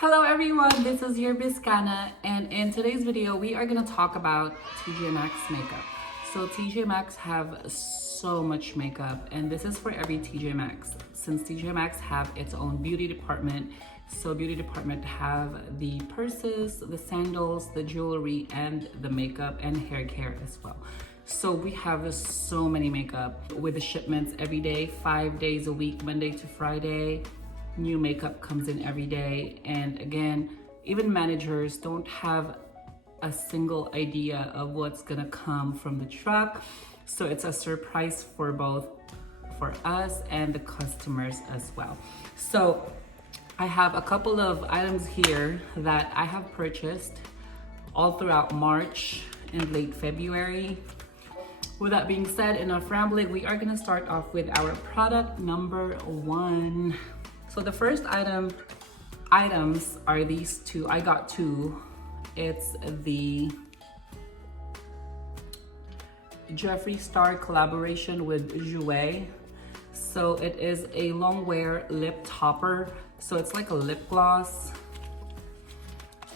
Hello everyone, this is your Biskana, and in today's video we are going to talk about Tjmaxx makeup. So Tjmaxx have so much makeup, and this is for every Tjmaxx. Since Tjmaxx have its own beauty department, so beauty department have the purses, the sandals, the jewelry, and the makeup and hair care as well. So we have so many makeup with the shipments every day, 5 days a week, Monday to Friday. New makeup comes in every day, and again, even managers don't have a single idea of what's gonna come from the truck, so it's a surprise for both for us and the customers as well. So I have a couple of items here that I have purchased all throughout March and late February. With that being said, enough rambling, we are gonna start off with our product number one. So the first items are these two. I got two. It's the Jeffree Star collaboration with Jouer. So it is a long wear lip topper. So it's like a lip gloss.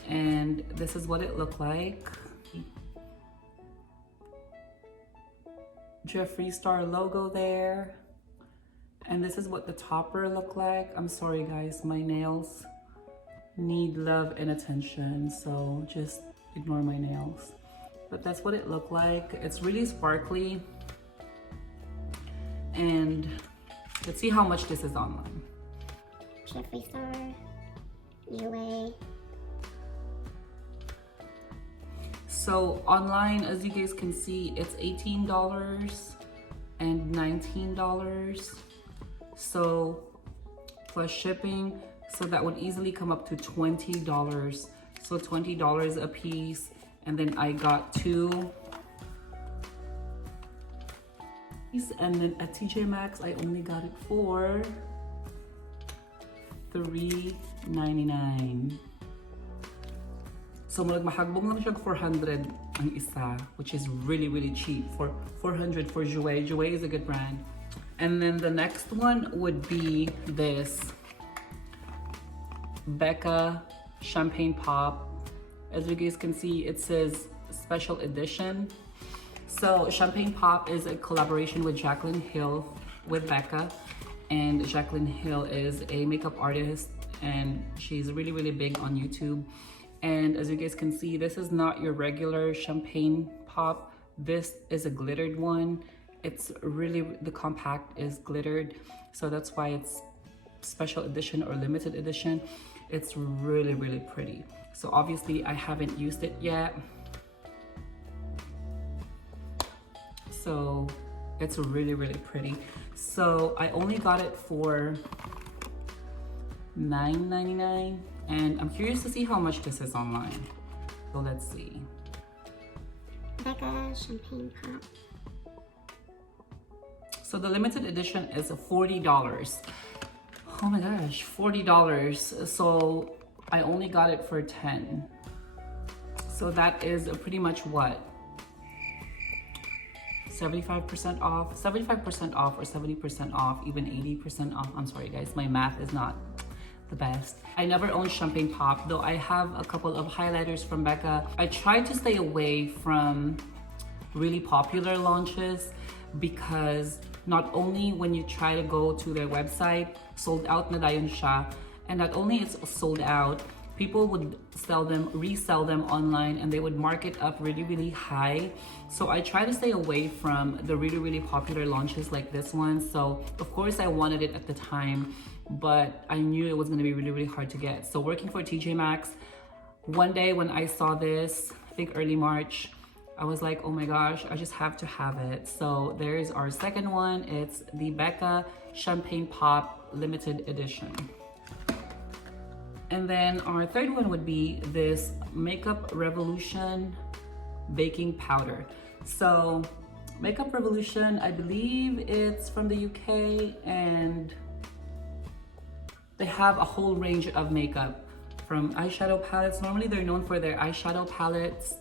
And this is what it looked like. Jeffree Star logo there. And this is what the topper looked like. I'm sorry guys, my nails need love and attention, so just ignore my nails. But that's what it looked like. It's really sparkly. And let's see how much this is online. Jeffree Star, UA. So online, as you guys can see, it's $18 and $19. So plus shipping, so that would easily come up to $20. So $20 a piece. And then I got two. And then at Tjmaxx, I only got it for $3.99. So mahagbong lang siya 400 ang isa, which is really cheap for 400 for Jouer. Jouer is a good brand. And then the next one would be this Becca Champagne Pop. As you guys can see, it says special edition. So Champagne Pop is a collaboration with Jaclyn Hill with Becca. And Jaclyn Hill is a makeup artist, and she's really big on YouTube. And as you guys can see, this is not your regular champagne pop. This is a glittered one. It's really, the compact is glittered, so that's why it's special edition or limited edition. It's really pretty. So obviously I haven't used it yet. So it's really pretty. So I only got it for $9.99, and I'm curious to see how much this is online. So let's see. Becca Champagne Pop. So the limited edition is $40. Oh my gosh, $40. So I only got it for 10. So that is pretty much what? 75% off, 75% off, or 70% off, even 80% off. I'm sorry guys, my math is not the best. I never owned Champagne Pop, though I have a couple of highlighters from Becca. I tried to stay away from really popular launches, because not only when you try to go to their website, sold out na dayon siya, and not only it's sold out, people would sell them, resell them online, and they would mark it up really high. So I try to stay away from the really popular launches like this one. So of course I wanted it at the time, but I knew it was gonna be really hard to get. So working for Tjmaxx, one day when I saw this, I think early March, I was like, oh my gosh, I just have to have it. So there's our second one. It's the Becca Champagne Pop limited edition. And then our third one would be this Makeup Revolution baking powder. So Makeup Revolution, I believe it's from the UK, and they have a whole range of makeup, from eyeshadow palettes. Normally they're known for their eyeshadow palettes,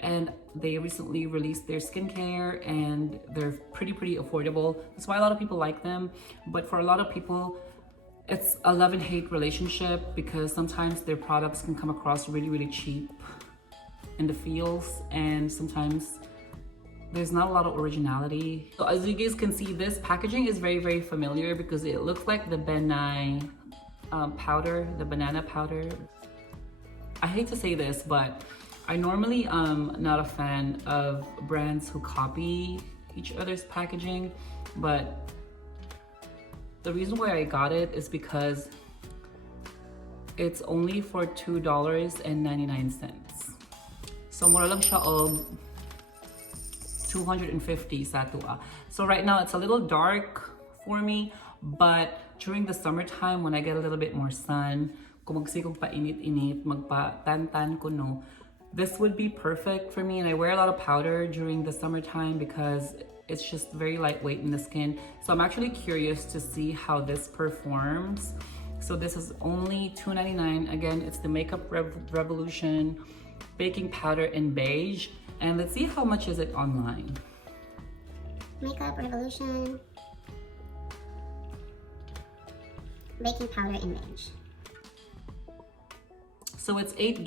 and they recently released their skincare, and they're pretty affordable. That's why a lot of people like them. But for a lot of people, it's a love and hate relationship because sometimes their products can come across really, really cheap in the feels, and sometimes there's not a lot of originality. So as you guys can see, this packaging is very, very familiar because it looks like the Benai powder, the banana powder. I hate to say this, but I normally am not a fan of brands who copy each other's packaging, but the reason why I got it is because it's only for $2.99. So mura lang siya og 250 sa tua. So right now it's a little dark for me, but during the summertime when I get a little bit more sun, kung magsigog pa init-init, magpa-tan-tan ko no, this would be perfect for me. And I wear a lot of powder during the summertime because it's just very lightweight in the skin. So I'm actually curious to see how this performs. So this is only $2.99. Again, it's the Makeup Revolution baking powder in beige. And let's see how much is it online. Makeup Revolution baking powder in beige. So it's $8.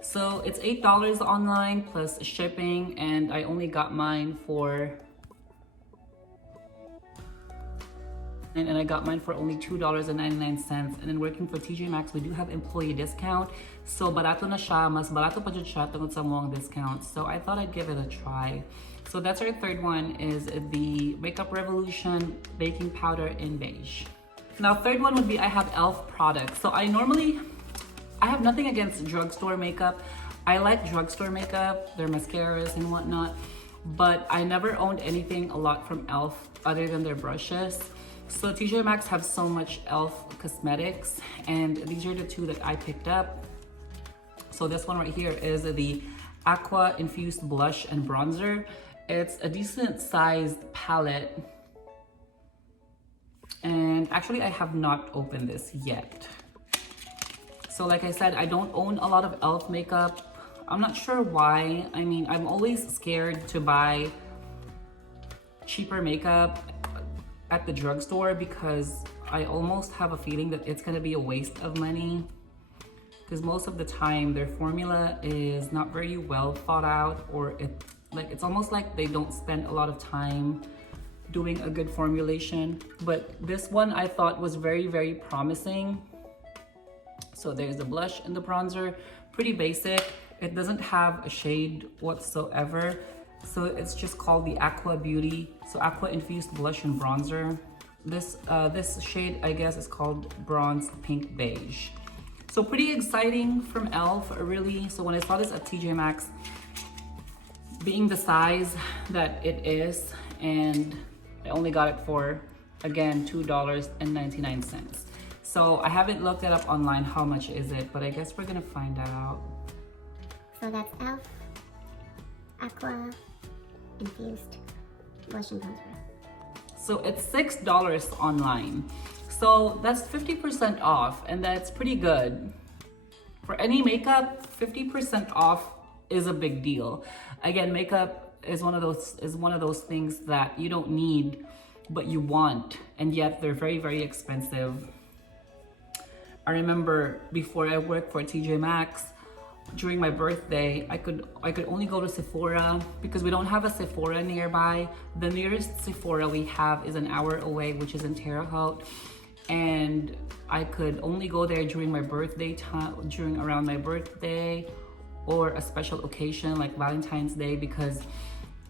So it's $8 online plus shipping, and I only got mine for and I got mine for only $2.99. And then working for Tjmaxx, we do have employee discount. So barato na siya, mas barato pa jud siya tungod sa mong discount. So I thought I'd give it a try. So that's our third one, is the Makeup Revolution baking powder in beige. Now third one would be I have e.l.f. products. So I have nothing against drugstore makeup. I like drugstore makeup, their mascaras and whatnot, but I never owned anything a lot from e.l.f. other than their brushes. So Tjmaxx have so much e.l.f. cosmetics, and these are the two that I picked up. So this one right here is the Aqua Infused Blush and Bronzer. It's a decent sized palette. And actually I have not opened this yet. So like I said, I don't own a lot of e.l.f. makeup. I'm not sure why. I mean, I'm always scared to buy cheaper makeup at the drugstore because I almost have a feeling that it's gonna be a waste of money, because most of the time their formula is not very well thought out, or it's almost like they don't spend a lot of time doing a good formulation. But this one I thought was very, very promising. So there's the blush and the bronzer, pretty basic. It doesn't have a shade whatsoever. So it's just called the Aqua Beauty. So Aqua Infused Blush and Bronzer. This shade, I guess, is called Bronze Pink Beige. So pretty exciting from e.l.f. really. So when I saw this at Tjmaxx, being the size that it is, and I only got it for, again, $2.99. So I haven't looked it up online, how much is it, but I guess we're gonna find out. So that's e.l.f. Aqua Infused Blush and Bronzer. So it's $6 online. So that's 50% off, and that's pretty good. For any makeup, 50% off is a big deal. Again, makeup is one of those things that you don't need, but you want, and yet they're very, very expensive. I remember before I worked for Tjmaxx, during my birthday, I could only go to Sephora because we don't have a Sephora nearby. The nearest Sephora we have is an hour away, which is in Terre Haute. And I could only go there during my birthday time, around my birthday or a special occasion like Valentine's Day, because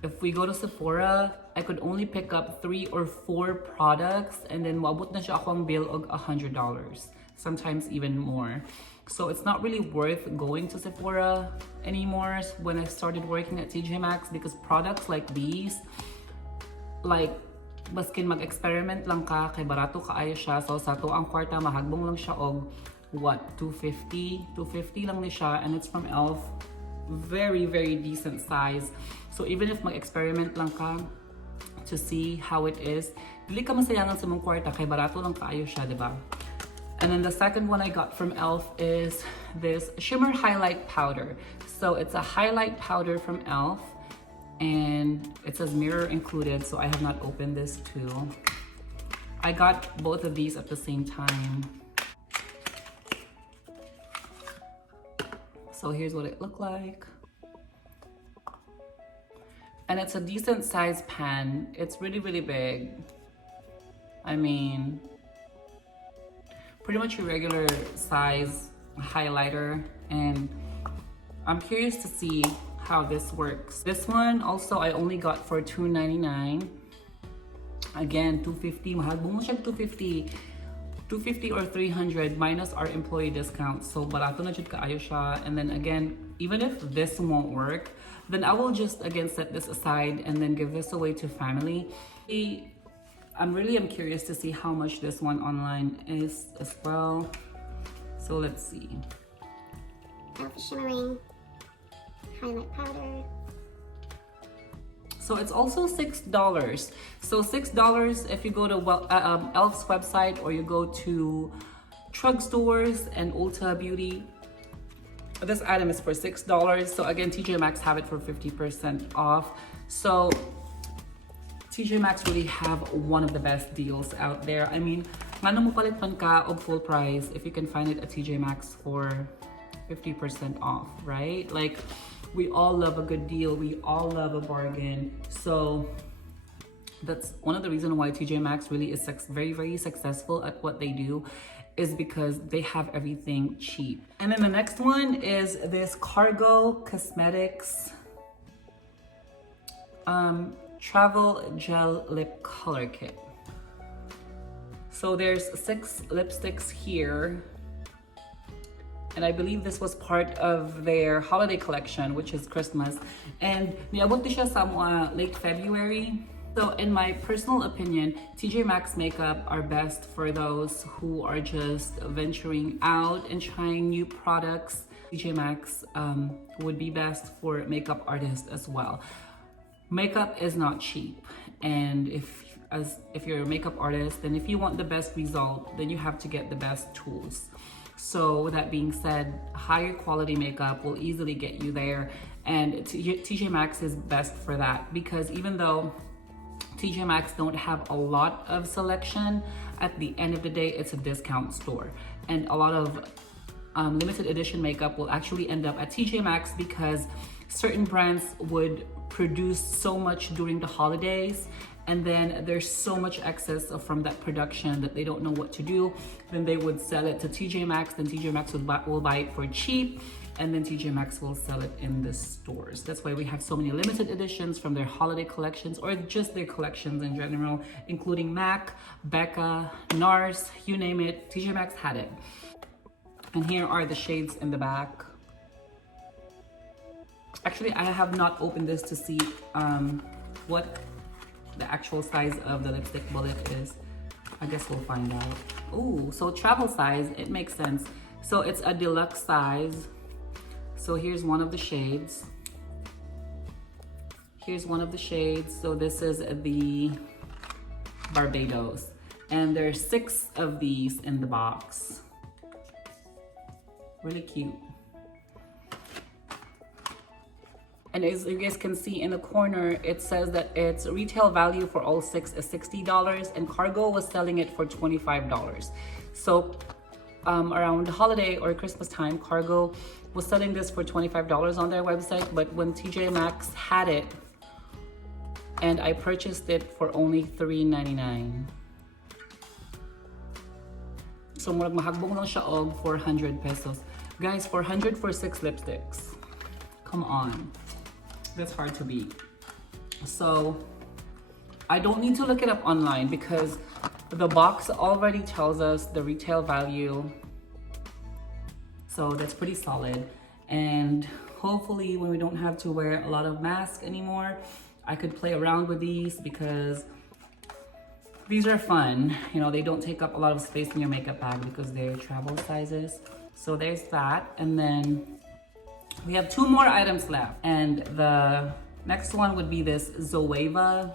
if we go to Sephora, I could only pick up 3 or 4 products, and then maabot na siya akong bill og $100, sometimes even more. So it's not really worth going to Sephora anymore when I started working at Tjmaxx, because products like these, like baskin mag-experiment lang ka, kay barato kaayo siya. So sa to ang kwarta, mahagbong lang siya og what, $250 lang ni siya, and it's from e.l.f. Very, very decent size. So even if mag-experiment lang ka to see how it is, dili ka masayangan sa mong kwarta, kay barato lang kaayo siya, diba? And then the second one I got from e.l.f. is this shimmer highlight powder. So it's a highlight powder from e.l.f. and it says mirror included, so I have not opened this too. I got both of these at the same time. So here's what it looked like. And it's a decent sized pan. It's really, really big. I mean, pretty much a regular size highlighter. And I'm curious to see how this works. This one also I only got for $2.99. Again, $2.50. Mahal mo siya, $2.50. $2.50 or $300 minus our employee discount. So barato na jud kaayo siya. And then again, even if this won't work, then I will just again set this aside and then give this away to family. I'm curious to see how much this one online is as well. So let's see. Elf shimmering highlight powder. So it's also $6. So $6 if you go to Elf's website or you go to drugstores and Ulta Beauty. This item is for $6. So again, Tjmaxx have it for 50% off. So Tjmaxx really have one of the best deals out there. I mean, ngano mo palit man ka og full price if you can find it at Tjmaxx for 50% off, right? Like, we all love a good deal. We all love a bargain. So that's one of the reasons why Tjmaxx really is very, very successful at what they do, is because they have everything cheap. And then the next one is this Cargo Cosmetics Travel Gel Lip Color Kit. So there's 6 lipsticks here. And I believe this was part of their holiday collection, which is Christmas. And niabot siya sa late February. So in my personal opinion, Tjmaxx makeup are best for those who are just venturing out and trying new products. Tjmaxx would be best for makeup artists as well. Makeup is not cheap, and if you're a makeup artist, then if you want the best result, then you have to get the best tools. So with that being said, higher quality makeup will easily get you there, and Tjmaxx is best for that, because even though Tjmaxx don't have a lot of selection, at the end of the day, it's a discount store, and a lot of limited edition makeup will actually end up at Tjmaxx because certain brands would produce so much during the holidays, and then there's so much excess from that production that they don't know what to do. Then they would sell it to Tjmaxx, then Tjmaxx will buy it for cheap, and then Tjmaxx will sell it in the stores. That's why we have so many limited editions from their holiday collections, or just their collections in general, including MAC, Becca, NARS, you name it, Tjmaxx had it. And here are the shades in the back. Actually, I have not opened this to see what the actual size of the lipstick bullet is. I guess we'll find out. Oh, so travel size, it makes sense. So it's a deluxe size. So here's one of the shades. Here's one of the shades. So this is the Barbados. And there's 6 of these in the box. Really cute. And as you guys can see in the corner, it says that its retail value for all 6 is $60, and Cargo was selling it for $25. So around holiday or Christmas time, Cargo was selling this for $25 on their website, but when Tjmaxx had it, and I purchased it for only $3.99. So mahagbong lang siya og 400 pesos. Guys, 400 for 6 lipsticks. Come on. That's hard to beat. So I don't need to look it up online because the box already tells us the retail value. So that's pretty solid. And hopefully when we don't have to wear a lot of masks anymore, I could play around with these because these are fun. You know, they don't take up a lot of space in your makeup bag because they're travel sizes. So there's that. And then we have 2 more items left, and the next one would be this Zoeva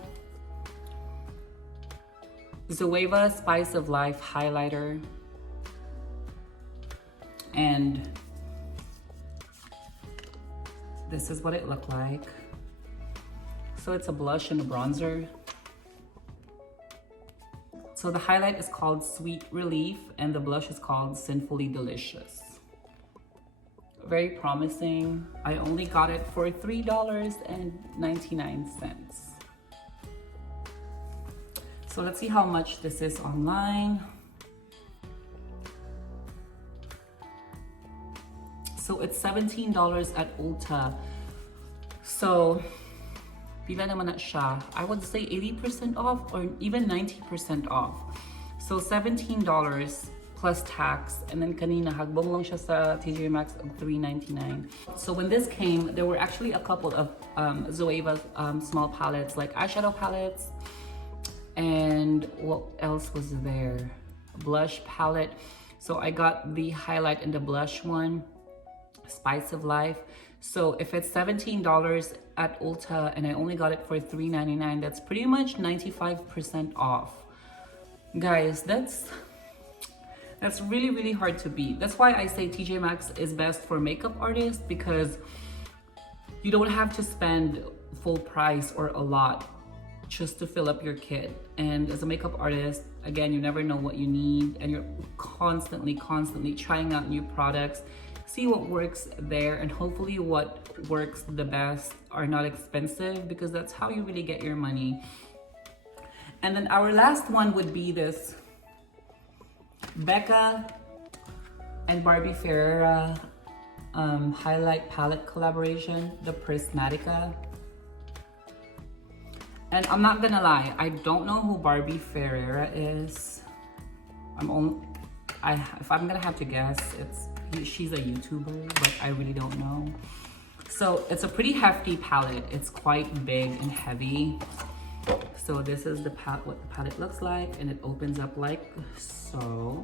Spice of Life highlighter. And this is what it looked like. So it's a blush and a bronzer. So the highlight is called Sweet Relief and the blush is called Sinfully Delicious. Very promising. I only got it for $3.99. So let's see how much this is online. So it's $17 at Ulta. So pila naman na siya. I would say 80% off or even 90% off. So $17 plus tax, and then kanina hagbong lang siya sa Tjmaxx of $3.99. So when this came, there were actually a couple of Zoeva small palettes, like eyeshadow palettes, and what else was there? Blush palette. So I got the highlight and the blush one, Spice of Life. So if it's $17 at Ulta and I only got it for $3.99, that's pretty much 95% off. Guys, that's really, really hard to beat. That's why I say Tjmaxx is best for makeup artists, because you don't have to spend full price or a lot just to fill up your kit. And as a makeup artist, again, you never know what you need, and you're constantly trying out new products. See what works there, and hopefully what works the best are not expensive, because that's how you really get your money. And then our last one would be this Becca and Barbie Ferreira highlight palette collaboration, the Prismatica. And I'm not gonna lie, I don't know who Barbie Ferreira is. If I'm gonna have to guess, she's a YouTuber, but I really don't know. So it's a pretty hefty palette. It's quite big and heavy. So this is what the palette looks like, and it opens up like so.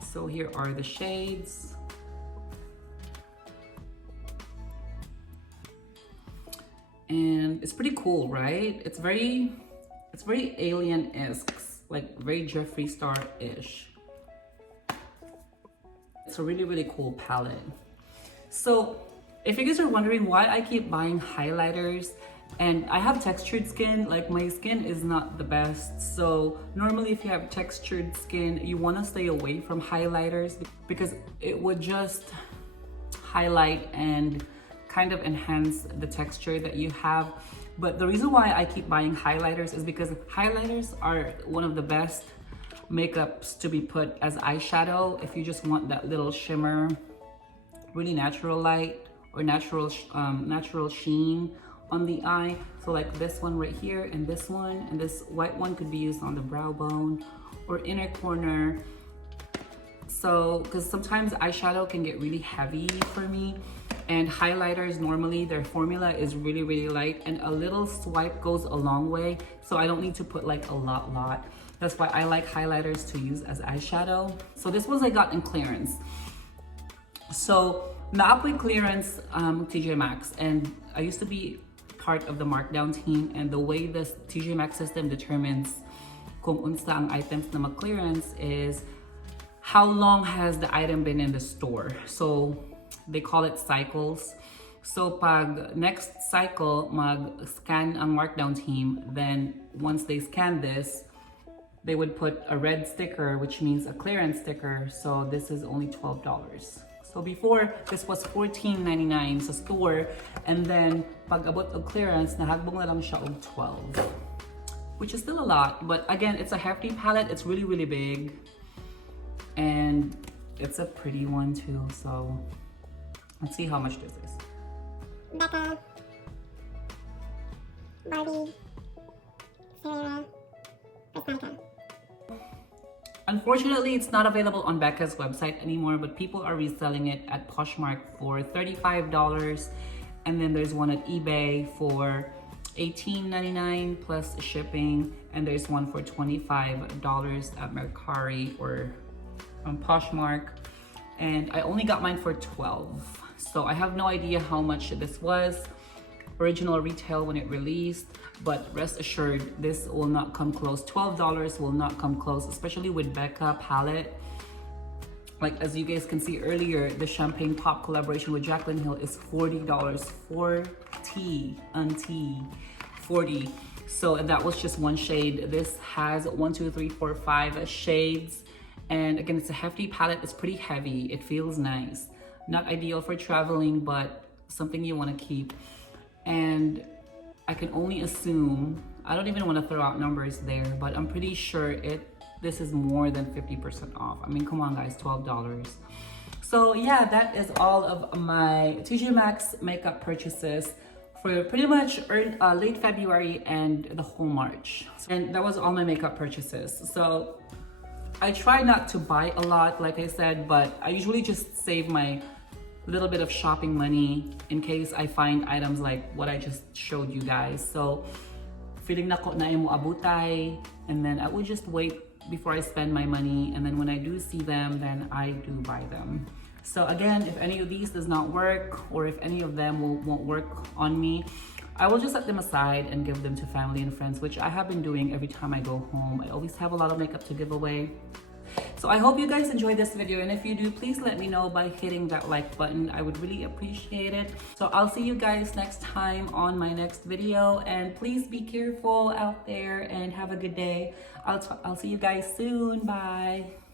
So here are the shades. And it's pretty cool, right? It's very alien-esque, like very Jeffree Star-ish. It's a really, really cool palette. So if you guys are wondering why I keep buying highlighters, and I have textured skin, like my skin is not the best. So normally if you have textured skin, you want to stay away from highlighters because it would just highlight and kind of enhance the texture that you have. But the reason why I keep buying highlighters is because highlighters are one of the best makeups to be put as eyeshadow if you just want that little shimmer, really natural light or natural sheen on the eye. So like this one right here, and this white one could be used on the brow bone or inner corner. So because sometimes eyeshadow can get really heavy for me, and highlighters normally their formula is really, really light, and a little swipe goes a long way. So I don't need to put like a lot. That's why I like highlighters to use as eyeshadow. So this was I got in clearance. So naapoy clearance Tjmaxx, and I used to be part of the markdown team, and the way this Tjmaxx system determines kung unsa ang items na mag-clearance is how long has the item been in the store. So they call it cycles. So pag next cycle mag-scan ang markdown team, then once they scan this, they would put a red sticker, which means a clearance sticker. So this is only $12. So before, this was $14.99 sa store, and then pag abot og clearance, nahagbong na lang siya og $12, which is still a lot. But again, it's a hefty palette. It's really, really big, and it's a pretty one too. So let's see how much this is. Becca, Barbie, Ferreira, Biskana. Unfortunately, it's not available on Becca's website anymore, but people are reselling it at Poshmark for $35. And then there's one at eBay for $18.99 plus shipping. And there's one for $25 at Mercari or on Poshmark. And I only got mine for $12. So I have no idea how much this was original retail when it released, but rest assured this will not come close. $12 will not come close, especially with Becca palette. Like as you guys can see earlier, the Champagne Pop collaboration with Jaclyn Hill is $40 for tea. $40. So and that was just one shade. This has 1, 2, 3, 4, 5 shades. And again, it's a hefty palette. It's pretty heavy. It feels nice. Not ideal for traveling, but something you want to keep. And I can only assume, I don't even want to throw out numbers there, but I'm pretty sure this is more than 50% off. I mean, come on guys, $12. So yeah, that is all of my Tjmaxx makeup purchases for pretty much late February and the whole March. And that was all my makeup purchases. So I try not to buy a lot, like I said, but I usually just save my little bit of shopping money in case I find items like what I just showed you guys. So feeling na ko na mo abutay, and then I would just wait before I spend my money, and then when I do see them, then I do buy them. So again, if any of these does not work, or if any of them won't work on me, I will just set them aside and give them to family and friends, which I have been doing every time I go home. I always have a lot of makeup to give away. So I hope you guys enjoyed this video, and if you do, please let me know by hitting that like button. I would really appreciate it. So I'll see you guys next time on my next video, and please be careful out there and have a good day. I'll see you guys soon. Bye.